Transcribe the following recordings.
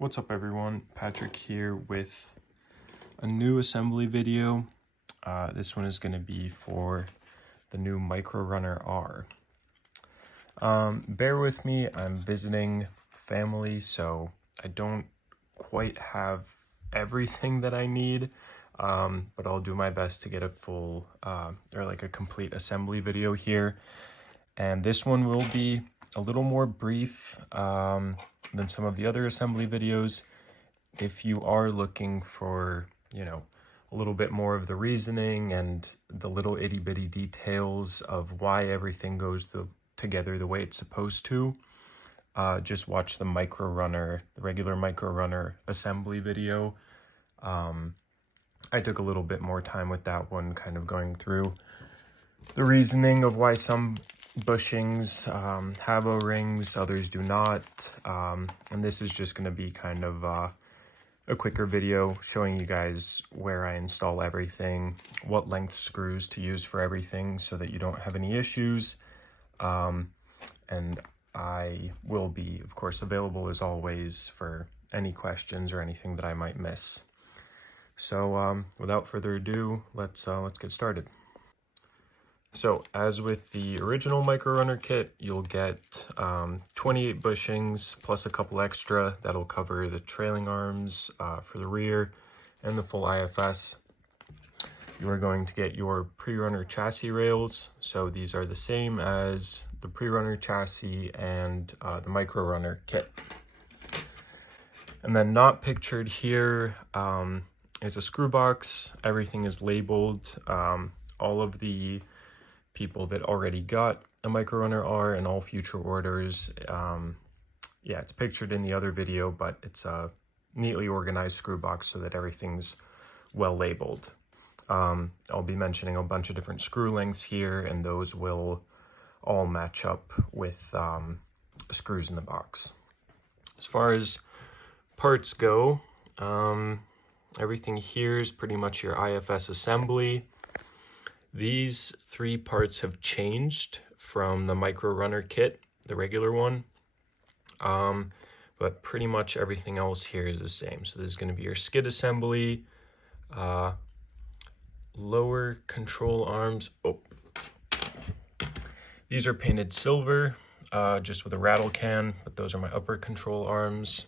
What's up everyone, Patrick here with a new assembly video. This one is going to be for the new Microrunner R. Bear with me, I'm visiting family, so I don't quite have everything that I need, but I'll do my best to get a full, or like a complete assembly video here. And this one will be a little more brief than some of the other assembly videos. If you are looking for, a little bit more of the reasoning and the little itty bitty details of why everything goes together the way it's supposed to, just watch the regular Microrunner assembly video. I took a little bit more time with that one, kind of going through the reasoning of why some bushings have O-rings, others do not, and this is just going to be kind of a quicker video showing you guys where I install everything, what length screws to use for everything so that you don't have any issues, and I will be, of course, available as always for any questions or anything that I might miss. So without further ado, let's get started. So as with the original Microrunner kit, you'll get 28 bushings plus a couple extra that'll cover the trailing arms for the rear and the full IFS. You are going to get your pre-runner chassis rails. So these are the same as the pre-runner chassis and the Microrunner kit. And then not pictured here is a screw box. Everything is labeled. All of the people that already got a Microrunner R and all future orders, yeah, it's pictured in the other video, but it's a neatly organized screw box so that everything's well labeled. I'll be mentioning a bunch of different screw lengths here, and those will all match up with screws in the box. As far as parts go, everything here is pretty much your IFS assembly. These three parts have changed from the Microrunner kit, the regular one, but pretty much everything else here is the same. So there's going to be your skid assembly, lower control arms. Oh, these are painted silver, just with a rattle can, but those are my upper control arms.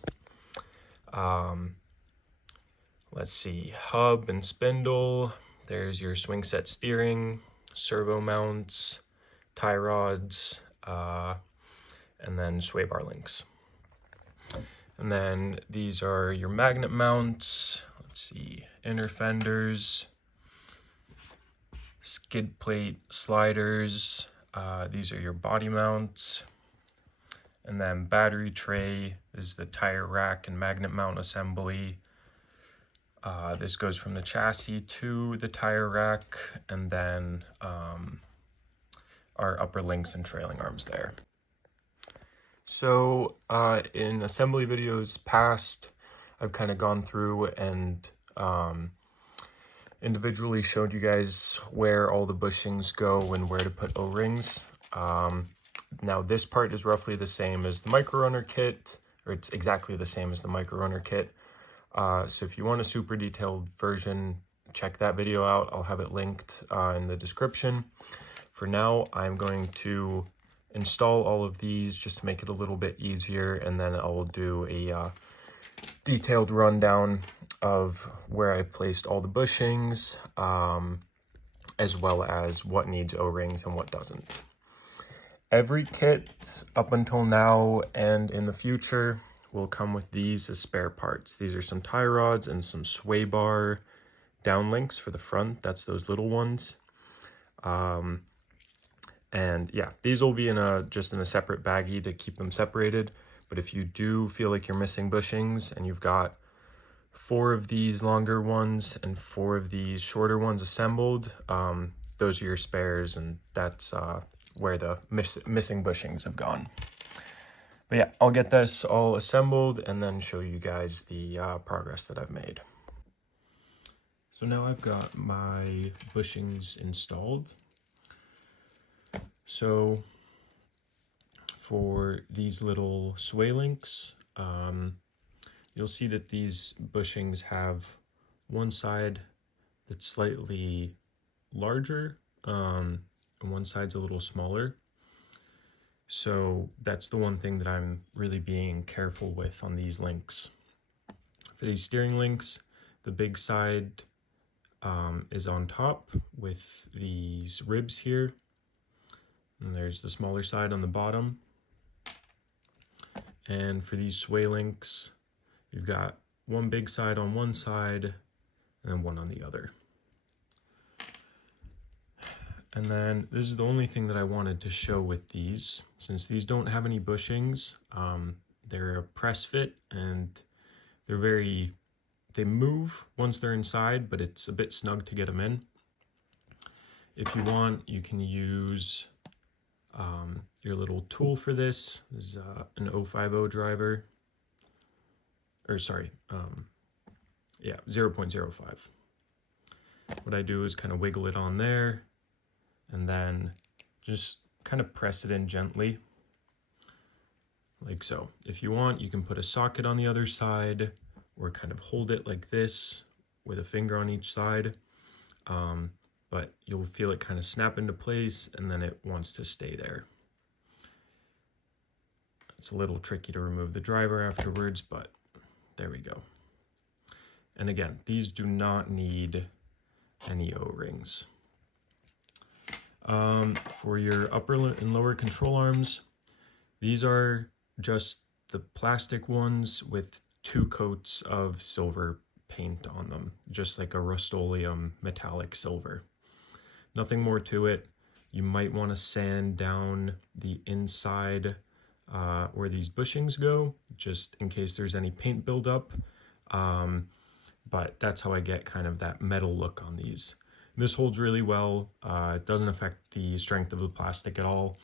Let's see, hub and spindle. There's your swing set steering, servo mounts, tie rods, and then sway bar links. And then these are your magnet mounts. Let's see, inner fenders, skid plate sliders. These are your body mounts. And then battery tray is the tire rack and magnet mount assembly. This goes from the chassis to the tire rack, and then our upper links and trailing arms there. So in assembly videos past, I've kind of gone through and individually showed you guys where all the bushings go and where to put O-rings. Now this part is roughly the same as the Microrunner kit, or it's exactly the same as the Microrunner kit. So if you want a super detailed version, check that video out. I'll have it linked in the description. For now, I'm going to install all of these just to make it a little bit easier, and then I will do a detailed rundown of where I've placed all the bushings, as well as what needs O-rings and what doesn't. Every kit up until now and in the future will come with these as spare parts. These are some tie rods and some sway bar down links for the front. That's those little ones. And yeah, these will be just in a separate baggie to keep them separated. But if you do feel like you're missing bushings and you've got 4 of these longer ones and 4 of these shorter ones assembled, those are your spares, and that's where the missing bushings have gone. But yeah, I'll get this all assembled and then show you guys the progress that I've made. So now I've got my bushings installed. So for these little sway links, you'll you'll see that these bushings have one side that's slightly larger, and one side's a little smaller. So that's the one thing that I'm really being careful with on these links. For these steering links, the big side is on top with these ribs here, and there's the smaller side on the bottom. And for these sway links, you've got one big side on one side and then one on the other. And then this is the only thing that I wanted to show with these. Since these don't have any bushings, they're a press fit, and they move once they're inside, but it's a bit snug to get them in. If you want, you can use your little tool for this. This is an 050 driver, or sorry, 0.05. What I do is kind of wiggle it on there, and then just kind of press it in gently, like so. If you want, you can put a socket on the other side, or kind of hold it like this with a finger on each side. But you'll feel it kind of snap into place, and then it wants to stay there. It's a little tricky to remove the driver afterwards, but there we go. And again, these do not need any O-rings. For your upper and lower control arms, these are just the plastic ones with 2 coats of silver paint on them, just like a Rust-Oleum metallic silver. Nothing more to it. You might want to sand down the inside where these bushings go, just in case there's any paint buildup. But that's how I get kind of that metal look on these. This holds really well. It doesn't affect the strength of the plastic at all.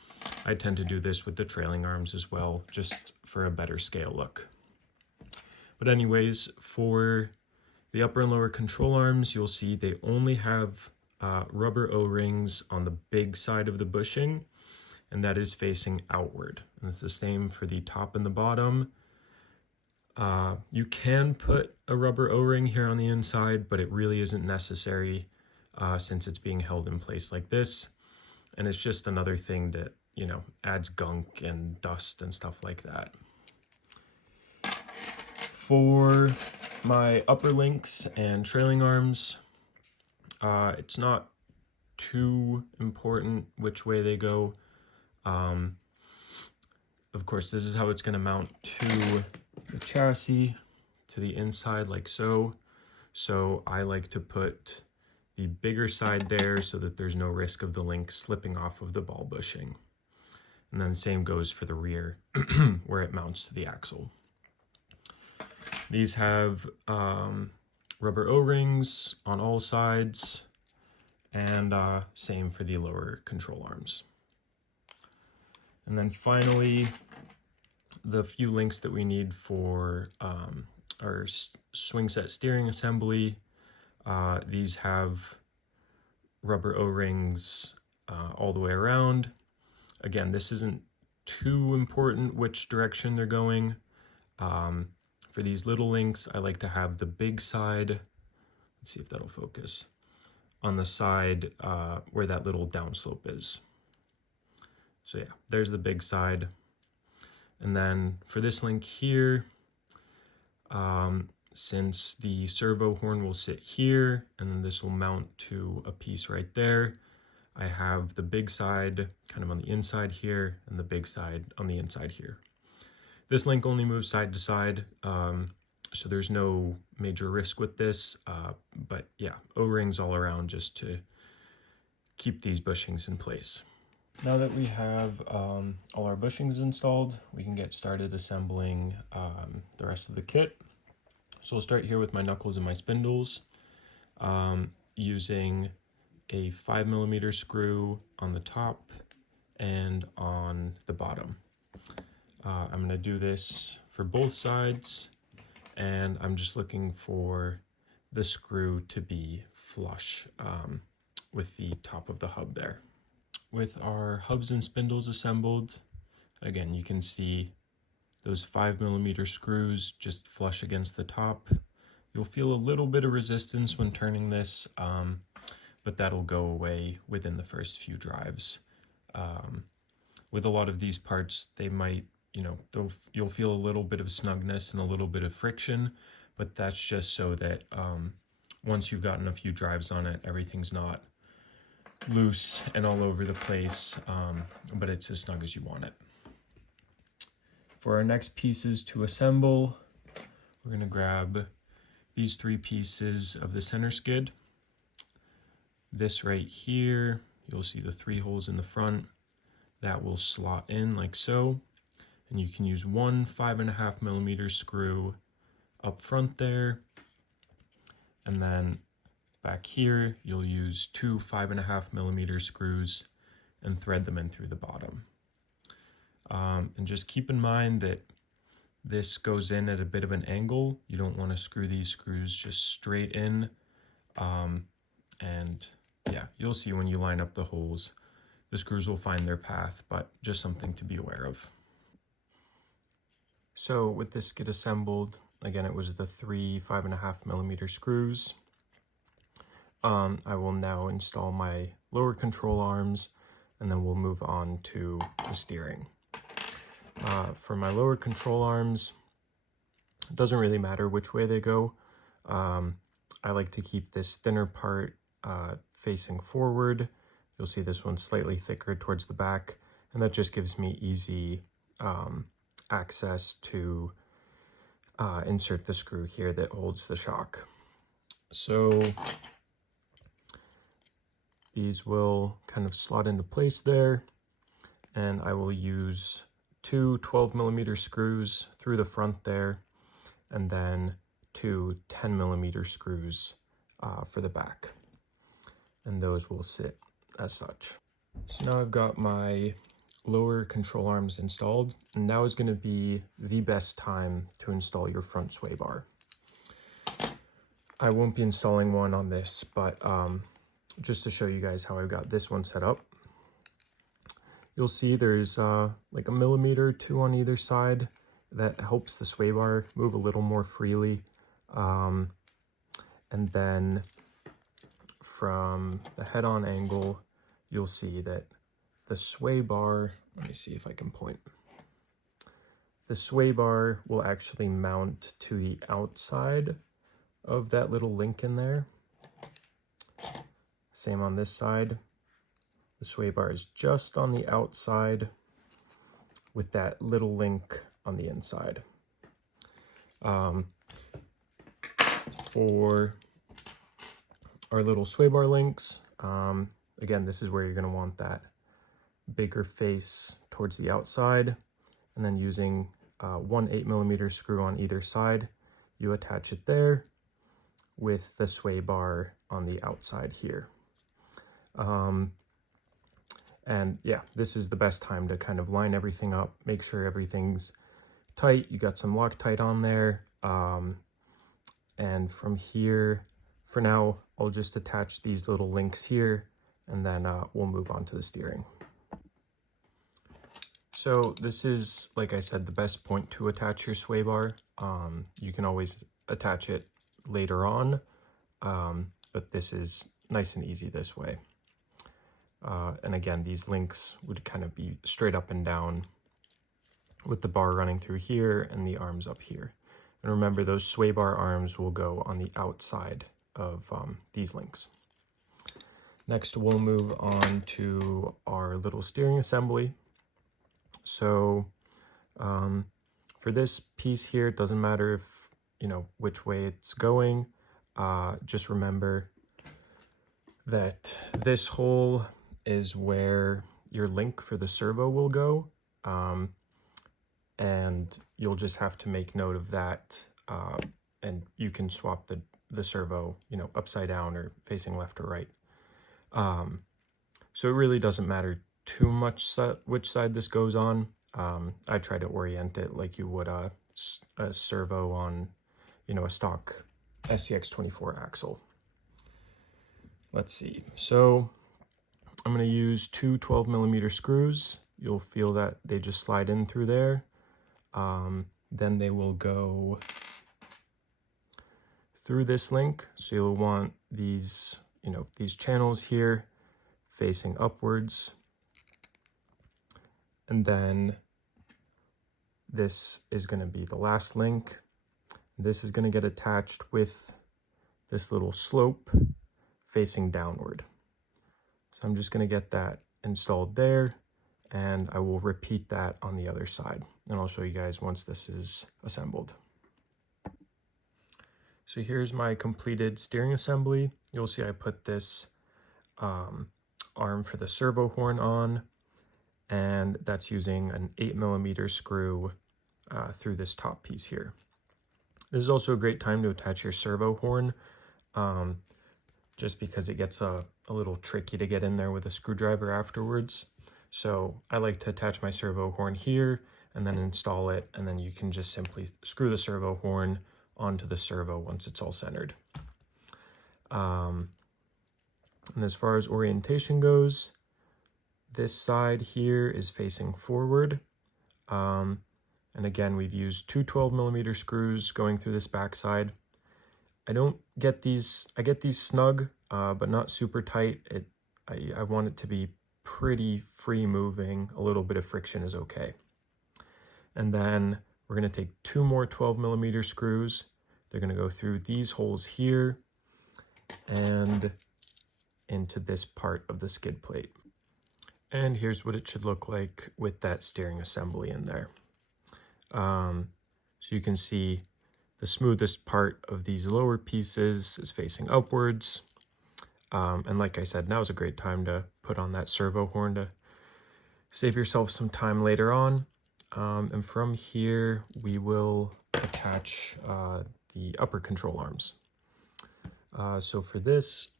I tend to do this with the trailing arms as well, just for a better scale look. But anyways, for the upper and lower control arms, you'll see they only have rubber O-rings on the big side of the bushing, and that is facing outward. And it's the same for the top and the bottom. You can put a rubber O-ring here on the inside, but it really isn't necessary since it's being held in place like this. And it's just another thing that, adds gunk and dust and stuff like that. For my upper links and trailing arms, it's not too important which way they go. Of course, this is how it's going to mount to the chassis, to the inside like so. So I like to put the bigger side there so that there's no risk of the link slipping off of the ball bushing. And then the same goes for the rear where it mounts to the axle. These have rubber O-rings on all sides, and same for the lower control arms. And then finally, the few links that we need for our swing set steering assembly. These have rubber O-rings all the way around. Again, this isn't too important which direction they're going. For these little links, I like to have the big side, let's see if that'll focus, on the side where that little downslope is. So yeah, there's the big side. And then for this link here, since the servo horn will sit here, and then this will mount to a piece right there, I have the big side kind of on the inside here, and the big side on the inside here. This link only moves side to side, so there's no major risk with this, but yeah, O-rings all around just to keep these bushings in place. Now that we have all our bushings installed, we can get started assembling the rest of the kit. So I'll start here with my knuckles and my spindles, using a 5mm screw on the top and on the bottom. I'm going to do this for both sides, and I'm just looking for the screw to be flush with the top of the hub there. With our hubs and spindles assembled, again, you can see those 5mm screws just flush against the top. You'll feel a little bit of resistance when turning this, but that'll go away within the first few drives. With a lot of these parts, they might, you'll feel a little bit of snugness and a little bit of friction, but that's just so that once you've gotten a few drives on it, everything's not loose and all over the place, but it's as snug as you want it. For our next pieces to assemble, we're going to grab these 3 pieces of the center skid. This right here, you'll see the 3 holes in the front. That will slot in like so. And you can use one 5.5mm screw up front there. And then back here, you'll use 2 5.5mm screws and thread them in through the bottom. And just keep in mind that this goes in at a bit of an angle. You don't want to screw these screws just straight in. And yeah, you'll see when you line up the holes, the screws will find their path, but just something to be aware of. So with this skid assembled, again, it was the 3 5.5mm screws. I will now install my lower control arms, and then we'll move on to the steering. For my lower control arms, it doesn't really matter which way they go. I like to keep this thinner part facing forward. You'll see this one slightly thicker towards the back, and that just gives me easy access to insert the screw here that holds the shock. So these will kind of slot into place there, and I will use 2 12mm screws through the front there, and then 2 10mm screws for the back, and those will sit as such. So now I've got my lower control arms installed, and now is going to be the best time to install your front sway bar. I won't be installing one on this, but just to show you guys how I've got this one set up. You'll see there's like a millimeter or 2 on either side that helps the sway bar move a little more freely. And then from the head-on angle, you'll see that the sway bar, let me see if I can point. The sway bar will actually mount to the outside of that little link in there. Same on this side. The sway bar is just on the outside with that little link on the inside. For our little sway bar links, again, this is where you're going to want that bigger face towards the outside, and then using 1 8mm screw on either side, you attach it there with the sway bar on the outside here. And yeah, this is the best time to kind of line everything up, make sure everything's tight. You got some Loctite on there. And from here, for now, I'll just attach these little links here, and then we'll move on to the steering. So this is, like I said, the best point to attach your sway bar. You can always attach it later on, but this is nice and easy this way. And again, these links would kind of be straight up and down with the bar running through here and the arms up here. And remember, those sway bar arms will go on the outside of these links. Next, we'll move on to our little steering assembly. So for this piece here, it doesn't matter if, which way it's going. Just remember that this hole is where your link for the servo will go, and you'll just have to make note of that, and you can swap the servo, upside down or facing left or right. So it really doesn't matter too much which side this goes on. I try to orient it like you would a servo on, a stock SCX24 axle. Let's see. So I'm going to use 2 12mm screws. You'll feel that they just slide in through there. then they will go through this link. So you'll want these, these channels here facing upwards. And then this is going to be the last link. This is going to get attached with this little slope facing downward. So I'm just going to get that installed there, and I will repeat that on the other side. And I'll show you guys once this is assembled. So here's my completed steering assembly. You'll see I put this arm for the servo horn on, and that's using an 8mm screw through this top piece here. This is also a great time to attach your servo horn, just because it gets a little tricky to get in there with a screwdriver afterwards. So I like to attach my servo horn here and then install it, and then you can just simply screw the servo horn onto the servo once it's all centered. And as far as orientation goes, this side here is facing forward. And again, we've used two 12mm screws going through this backside. I get these snug, but not super tight. I want it to be pretty free moving. A little bit of friction is okay. And then we're going to take two more 12mm screws. They're going to go through these holes here and into this part of the skid plate. And here's what it should look like with that steering assembly in there. So you can see the smoothest part of these lower pieces is facing upwards. And like I said, now is a great time to put on that servo horn to save yourself some time later on. And from here, we will attach the upper control arms. So for this,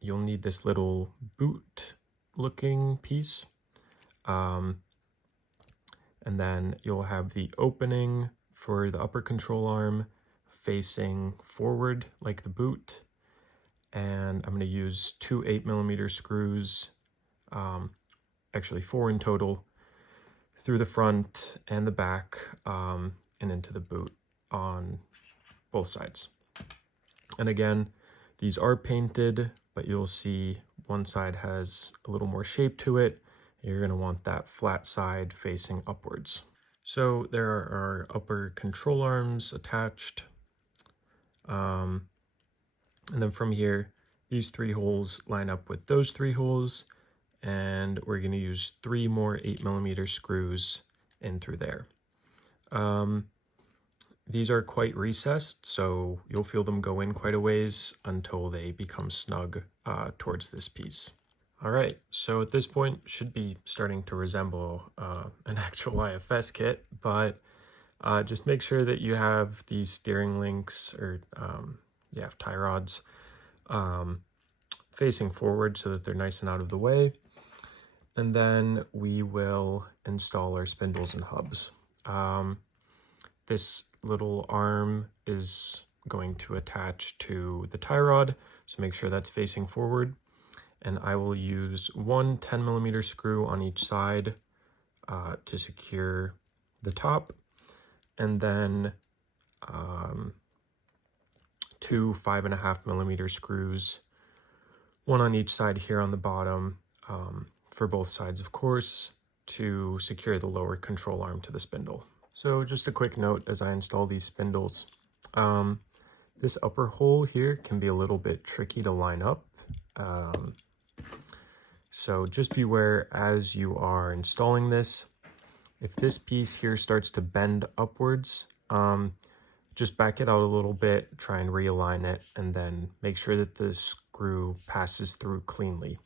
you'll need this little boot looking piece. And then you'll have the opening for the upper control arm facing forward like the boot. And I'm going to use two 8mm screws, actually 4 in total, through the front and the back, and into the boot on both sides. And again, these are painted, but you'll see one side has a little more shape to it. You're going to want that flat side facing upwards. So there are our upper control arms attached. And then from here, these 3 holes line up with those 3 holes, and we're going to use 3 more 8mm screws in through there. These are quite recessed, so you'll feel them go in quite a ways until they become snug towards this piece. All right, so at this point, should be starting to resemble an actual IFS kit, but just make sure that you have these steering links or tie rods facing forward so that they're nice and out of the way. And then we will install our spindles and hubs. This little arm is going to attach to the tie rod, so make sure that's facing forward. And I will use one 10mm screw on each side to secure the top, and then 2 5.5mm screws, one on each side here on the bottom, for both sides, of course, to secure the lower control arm to the spindle. So just a quick note as I install these spindles. This upper hole here can be a little bit tricky to line up. So just beware as you are installing this. If this piece here starts to bend upwards, just back it out a little bit, try and realign it, and then make sure that the screw passes through cleanly.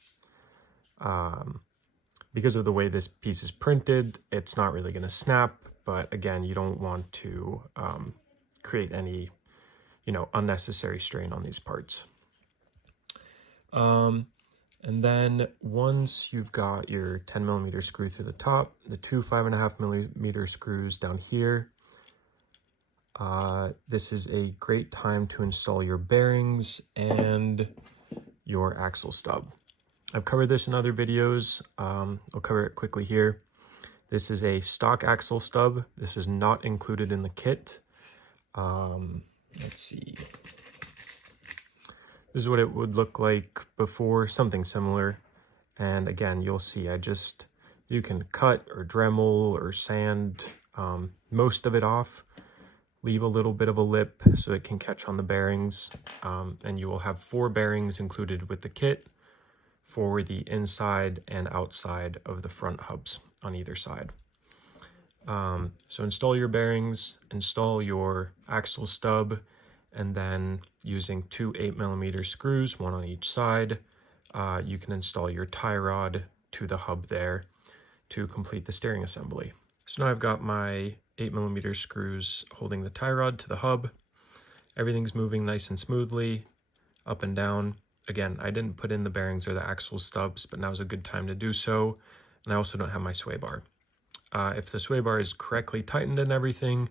Because of the way this piece is printed, it's not really going to snap, but again, you don't want to create any, unnecessary strain on these parts. And then once you've got your 10mm screw through the top, the 2 5.5mm screws down here, this is a great time to install your bearings and your axle stub. I've covered this in other videos. I'll cover it quickly here. This is a stock axle stub. This is not included in the kit. Let's see. This is what it would look like before, something similar. And again, you'll see you can cut or Dremel or sand most of it off. Leave a little bit of a lip so it can catch on the bearings. And you will have 4 bearings included with the kit for the inside and outside of the front hubs on either side. So install your bearings, install your axle stub, and then using 2 8mm screws, 1 on each side, you can install your tie rod to the hub there to complete the steering assembly. So now I've got my 8mm screws holding the tie rod to the hub. Everything's moving nice and smoothly, up and down. Again, I didn't put in the bearings or the axle stubs, but now's a good time to do so. And I also don't have my sway bar. If the sway bar is correctly tightened and everything,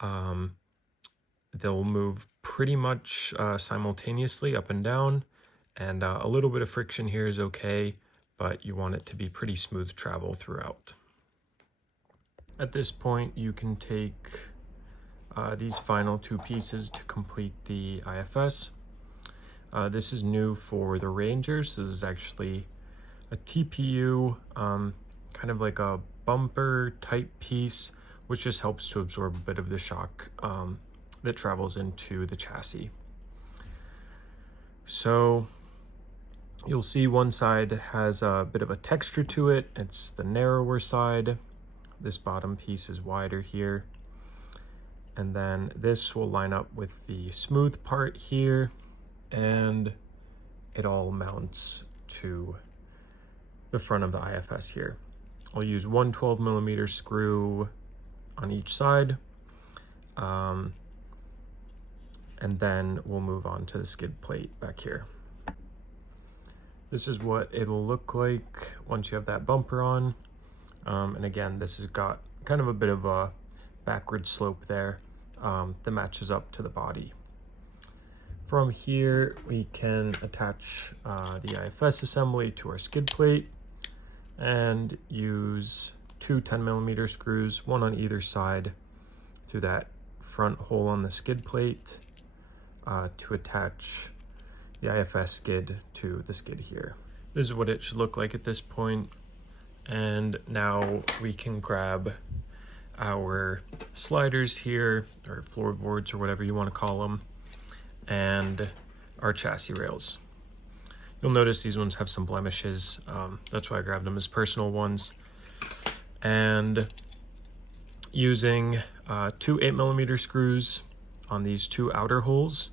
they'll move pretty much simultaneously up and down, and a little bit of friction here is okay, but you want it to be pretty smooth travel throughout. At this point, you can take these final 2 pieces to complete the IFS. This is new for the Rangers. This is actually a TPU, kind of like a bumper type piece, which just helps to absorb a bit of the shock that travels into the chassis. So you'll see one side has a bit of a texture to it. It's the narrower side. This bottom piece is wider here. And then this will line up with the smooth part here, and it all mounts to the front of the IFS here. I'll use 1 12mm screw on each side, and then we'll move on to the skid plate back here. This is what it'll look like once you have that bumper on. And again, this has got kind of a bit of a backward slope there that matches up to the body. From here, we can attach the IFS assembly to our skid plate and use 2 10mm screws, 1 on either side, through that front hole on the skid plate to attach the IFS skid to the skid here. This is what it should look like at this point. And now we can grab our sliders here, or floorboards, or whatever you want to call them, and our chassis rails. You'll notice these ones have some blemishes. That's why I grabbed them as personal ones. And using 2 8mm screws on these 2 outer holes,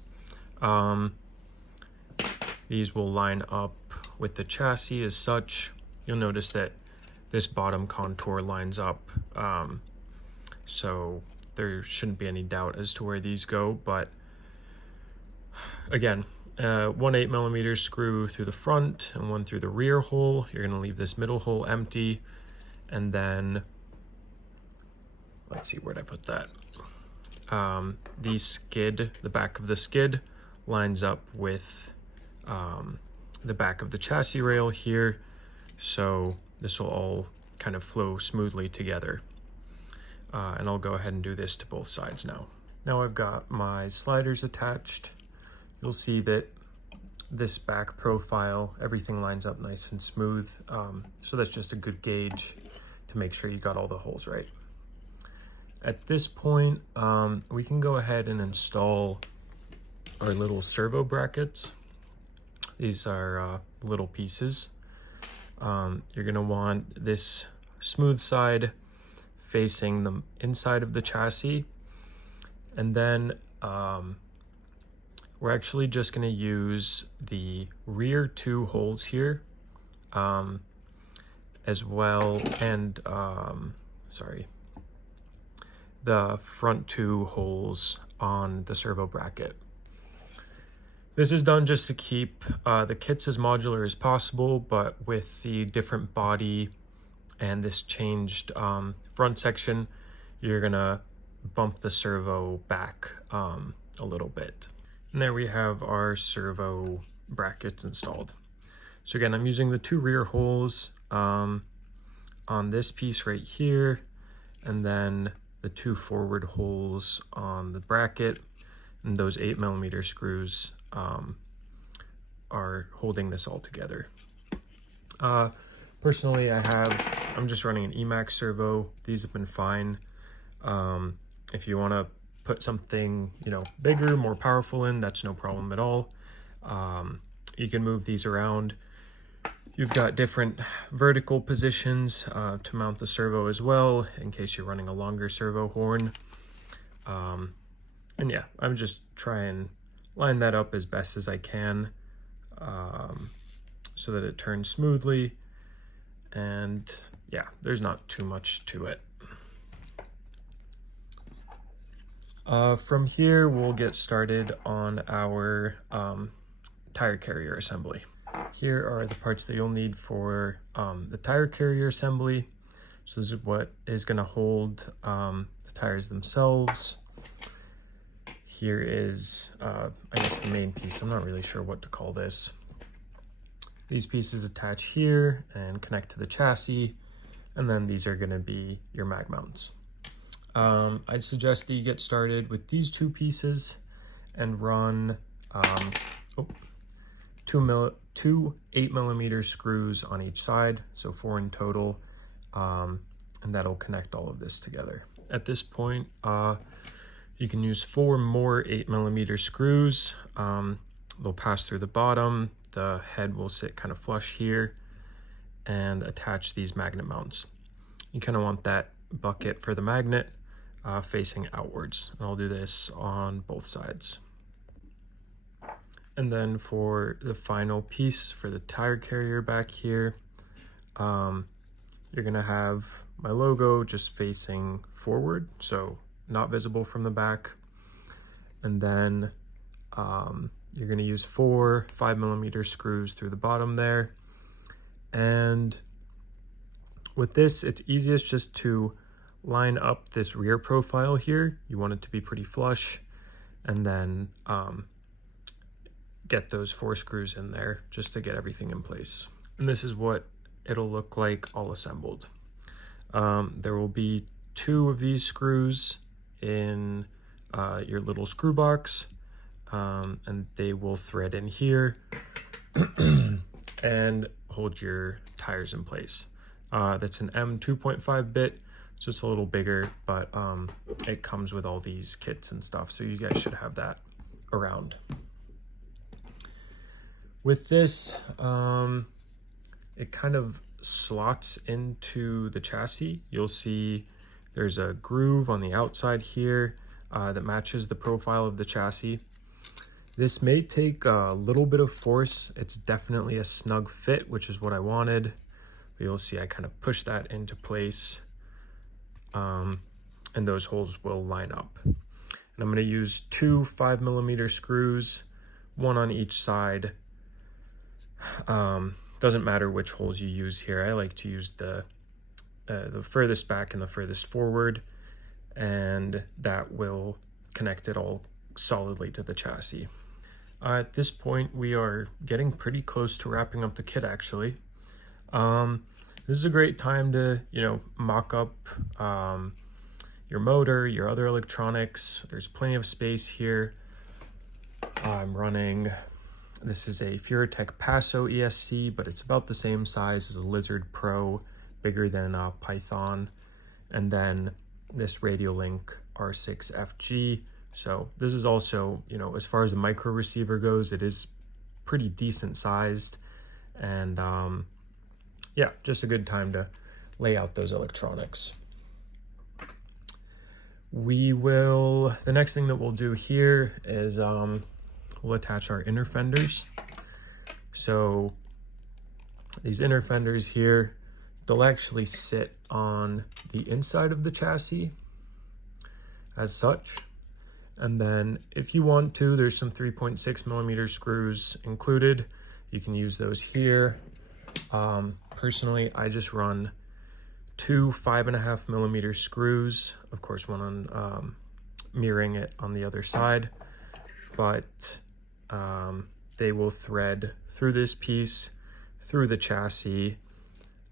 these will line up with the chassis as such. You'll notice that this bottom contour lines up, so there shouldn't be any doubt as to where these go. But again, 1 8mm screw through the front and 1 through the rear hole. You're going to leave this middle hole empty, and then let's see, where'd I put that? The back of the skid lines up with the back of the chassis rail here, so this will all kind of flow smoothly together. And I'll go ahead and do this to both sides now. Now I've got my sliders attached. You'll see that this back profile, everything lines up nice and smooth. So that's just a good gauge to make sure you got all the holes right. At this point, we can go ahead and install our little servo brackets. These are little pieces. You're gonna want this smooth side facing the inside of the chassis, and then we're actually just gonna use the rear 2 holes here, as well, and the front 2 holes on the servo bracket. This is done just to keep the kits as modular as possible, but with the different body and this changed front section, you're gonna bump the servo back a little bit. And there we have our servo brackets installed. So again, I'm using the 2 rear holes. on this piece right here, and then the 2 forward holes on the bracket, and those 8mm screws are holding this all together. Personally, I'm just running an Emax servo. These have been fine. If you want to put something, bigger, more powerful in, that's no problem at all. You can move these around. You've got different vertical positions to mount the servo as well, in case you're running a longer servo horn. And yeah, I'm just trying and line that up as best as I can so that it turns smoothly. And yeah, there's not too much to it. From here, we'll get started on our tire carrier assembly. Here are the parts that you'll need for the tire carrier assembly. So this is what is going to hold the tires themselves. Here is, I guess, the main piece. I'm not really sure what to call this. These pieces attach here and connect to the chassis, and then these are going to be your mag mounts. I'd suggest that you get started with these 2 pieces and run 2 8mm screws on each side, so 4 in total, and that'll connect all of this together. At this point, you can use 4 more 8mm screws. They'll pass through the bottom. The head will sit kind of flush here and attach these magnet mounts. You kind of want that bucket for the magnet facing outwards. And I'll do this on both sides. And then for the final piece for the tire carrier back here, you're gonna have my logo just facing forward, so not visible from the back. And then you're gonna use 4 5mm screws through the bottom there. And with this, it's easiest just to line up this rear profile here. You want it to be pretty flush, and then get those 4 screws in there just to get everything in place. And this is what it'll look like all assembled. There will be 2 of these screws in your little screw box, and they will thread in here and hold your tires in place. That's an M 2.5 bit, so it's a little bigger, but it comes with all these kits and stuff, so you guys should have that around. With this, it kind of slots into the chassis. You'll see there's a groove on the outside here that matches the profile of the chassis. This may take a little bit of force. It's definitely a snug fit, which is what I wanted. But you'll see I kind of push that into place, and those holes will line up. And I'm going to use 2 5mm screws, 1 on each side. Doesn't matter which holes you use here. I like to use the furthest back and the furthest forward, and that will connect it all solidly to the chassis. At this point, we are getting pretty close to wrapping up the kit, actually. This is a great time to, mock up your motor, your other electronics. There's plenty of space here. I'm running, this is a Furatech Paso ESC, but it's about the same size as a Lizard Pro, bigger than a Python. And then this Radiolink R6 FG. So this is also, as far as a micro receiver goes, it is pretty decent sized. And yeah, just a good time to lay out those electronics. The next thing that we'll do here is we'll attach our inner fenders. So these inner fenders here, they'll actually sit on the inside of the chassis as such. And then if you want to, there's some 3.6mm screws included. You can use those here. Personally, I just run 2 5.5mm screws, of course one on mirroring it on the other side, but they will thread through this piece, through the chassis,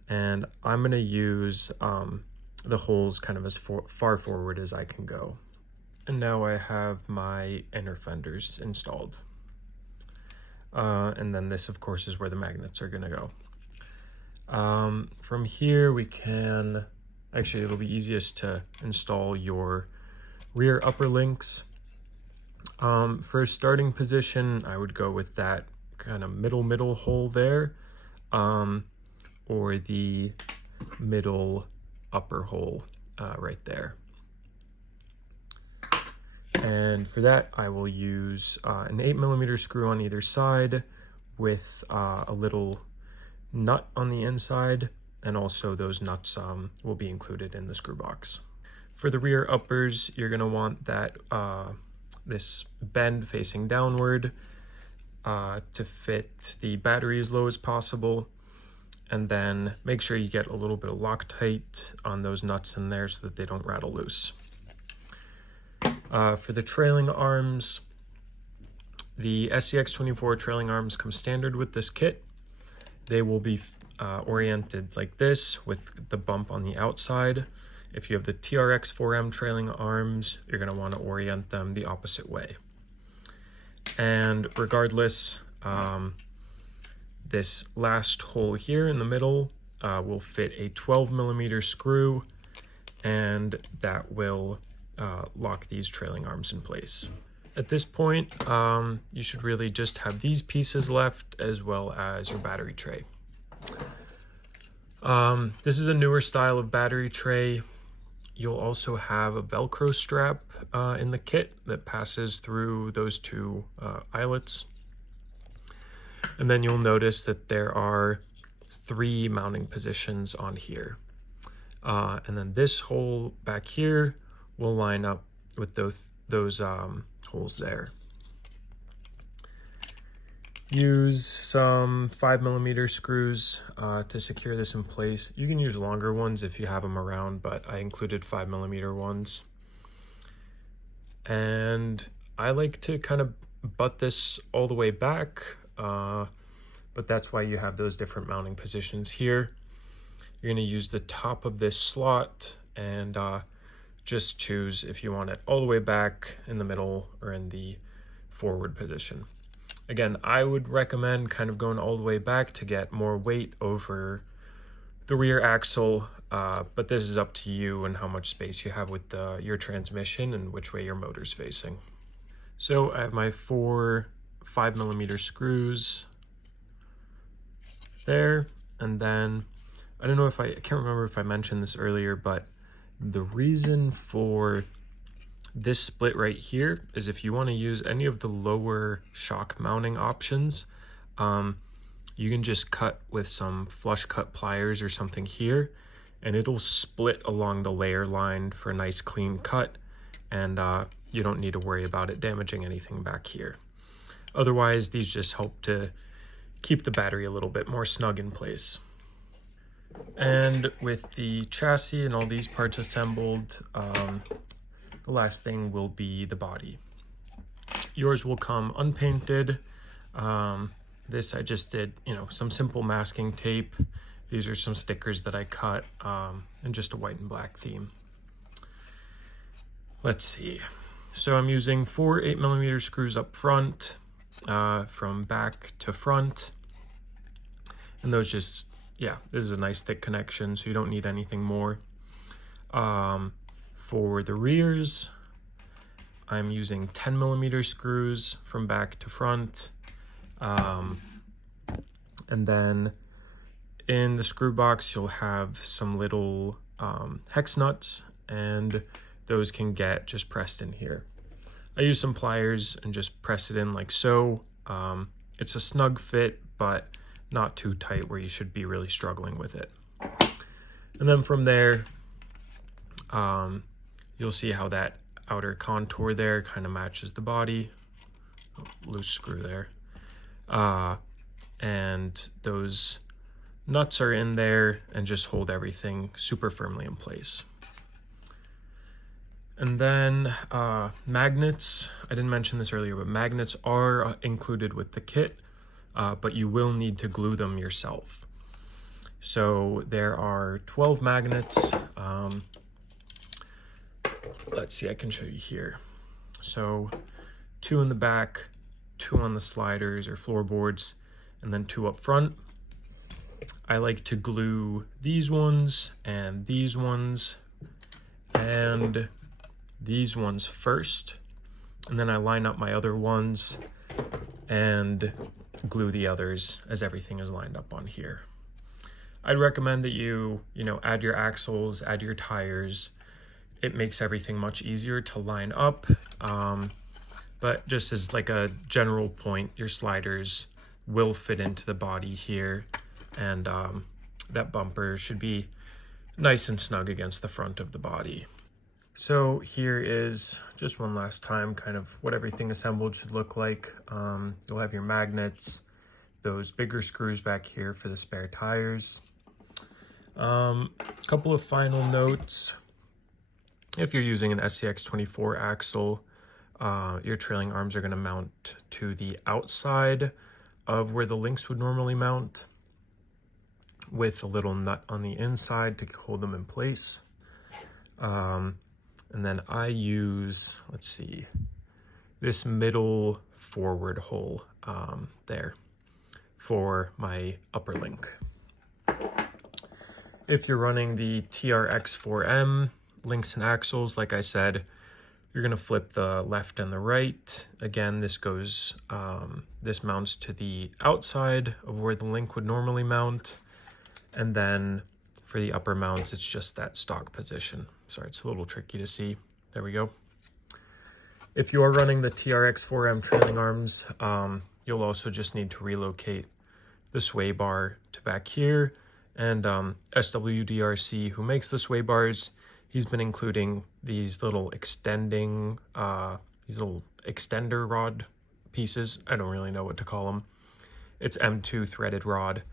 and I'm going to use the holes kind of as far forward as I can go. And now I have my inner fenders installed. And then this, of course, is where the magnets are going to go. From here, we can, actually, it'll be easiest to install your rear upper links. For a starting position, I would go with that kind of middle hole there, or the middle upper hole right there. And for that, I will use an 8mm screw on either side with a little nut on the inside, and also those nuts will be included in the screw box. For the rear uppers, you're going to want that this bend facing downward to fit the battery as low as possible, and then make sure you get a little bit of Loctite on those nuts in there so that they don't rattle loose. For the trailing arms, the SCX24 trailing arms come standard with this kit. They will be oriented like this with the bump on the outside. If you have the TRX4M trailing arms, you're going to want to orient them the opposite way. And regardless, this last hole here in the middle will fit a 12mm screw, and that will lock these trailing arms in place. At this point, you should really just have these pieces left, as well as your battery tray. This is a newer style of battery tray. You'll also have a Velcro strap in the kit that passes through those two eyelets. And then you'll notice that there are 3 mounting positions on here. And then this hole back here will line up with those holes there. Use some 5mm screws to secure this in place. You can use longer ones if you have them around, but I included 5mm ones. And I like to kind of butt this all the way back, but that's why you have those different mounting positions here. You're going to use the top of this slot and just choose if you want it all the way back, in the middle, or in the forward position. Again, I would recommend kind of going all the way back to get more weight over the rear axle, but this is up to you and how much space you have with your transmission and which way your motor's facing. So I have my 4 5mm screws there, and then I don't know if I can't remember if I mentioned this earlier, but the reason for this split right here is if you want to use any of the lower shock mounting options, you can just cut with some flush cut pliers or something here, and it'll split along the layer line for a nice clean cut, and you don't need to worry about it damaging anything back here. Otherwise, these just help to keep the battery a little bit more snug in place. And with the chassis and all these parts assembled, the last thing will be the body. Yours will come unpainted. This I just did, some simple masking tape. These are some stickers that I cut, and just a white and black theme. Let's see. So I'm using 4 8mm screws up front, from back to front. And those just, this is a nice thick connection, so you don't need anything more. For the rears, I'm using 10mm screws from back to front. And then in the screw box, you'll have some little hex nuts, and those can get just pressed in here. I use some pliers and just press it in like so. It's a snug fit, but not too tight where you should be really struggling with it. And then from there, you'll see how that outer contour there kind of matches the body. Loose screw there. And those nuts are in there and just hold everything super firmly in place. And then magnets, I didn't mention this earlier, but magnets are included with the kit, but you will need to glue them yourself. So there are 12 magnets. Let's see, I can show you here. So 2 in the back, 2 on the sliders or floorboards, and then 2 up front. I like to glue these ones and these ones and these ones first, and then I line up my other ones and glue the others as everything is lined up on here. I'd recommend that you add your axles, add your tires. It makes everything much easier to line up. But just as like a general point, your sliders will fit into the body here, and that bumper should be nice and snug against the front of the body. So here is just one last time kind of what everything assembled should look like. You'll have your magnets, those bigger screws back here for the spare tires. Couple of final notes. If you're using an SCX24 axle, your trailing arms are going to mount to the outside of where the links would normally mount, with a little nut on the inside to hold them in place. And then I use, let's see, this middle forward hole there for my upper link. If you're running the TRX4M links and axles, like I said, you're going to flip the left and the right. Again, this goes, this mounts to the outside of where the link would normally mount. And then for the upper mounts, it's just that stock position. Sorry, it's a little tricky to see. There we go. If you're running the TRX4M trailing arms, you'll also just need to relocate the sway bar to back here. And SWDRC, who makes the sway bars, he's been including these little extender rod pieces. I don't really know what to call them. It's M2 threaded rod.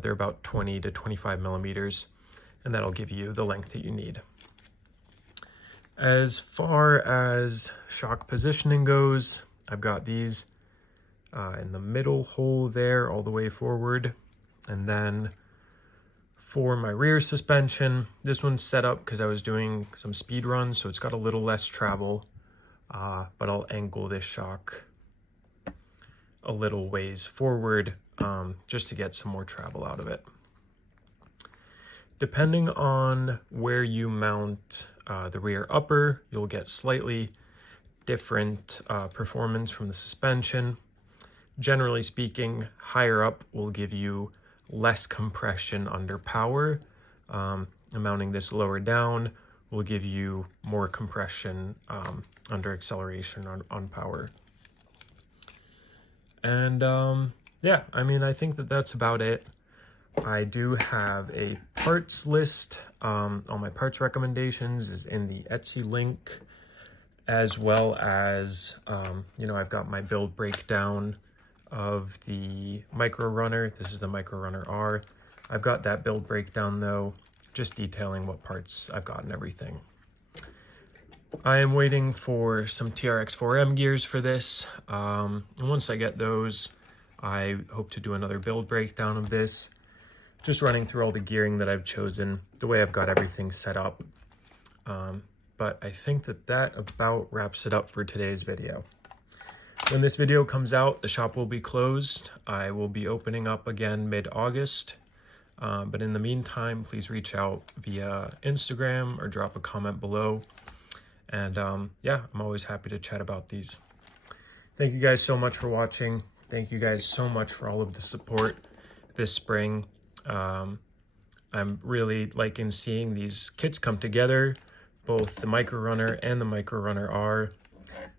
They're about 20 to 25 millimeters, and that'll give you the length that you need. As far as shock positioning goes, I've got these in the middle hole there all the way forward. And then for my rear suspension, this one's set up because I was doing some speed runs, so it's got a little less travel, but I'll angle this shock a little ways forward just to get some more travel out of it. Depending on where you mount the rear upper, you'll get slightly different performance from the suspension. Generally speaking, higher up will give you less compression under power. Mounting this lower down will give you more compression under acceleration on power. And yeah, I mean, I think that that's about it. I do have a parts list. All my parts recommendations is in the Etsy link, as well as, I've got my build breakdown of the Microrunner. This is the Microrunner R. I've got that build breakdown though, just detailing what parts I've got and everything. I am waiting for some TRX4M gears for this. And once I get those, I hope to do another build breakdown of this. Just running through all the gearing that I've chosen, the way I've got everything set up. But I think that about wraps it up for today's video. When this video comes out, the shop will be closed. I will be opening up again mid-August. But in the meantime, please reach out via Instagram or drop a comment below. And yeah, I'm always happy to chat about these. Thank you guys so much for watching. Thank you guys so much for all of the support this spring. I'm really liking seeing these kits come together, both the Microrunner and the Microrunner R.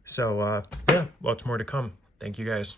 So yeah, lots more to come. Thank you guys.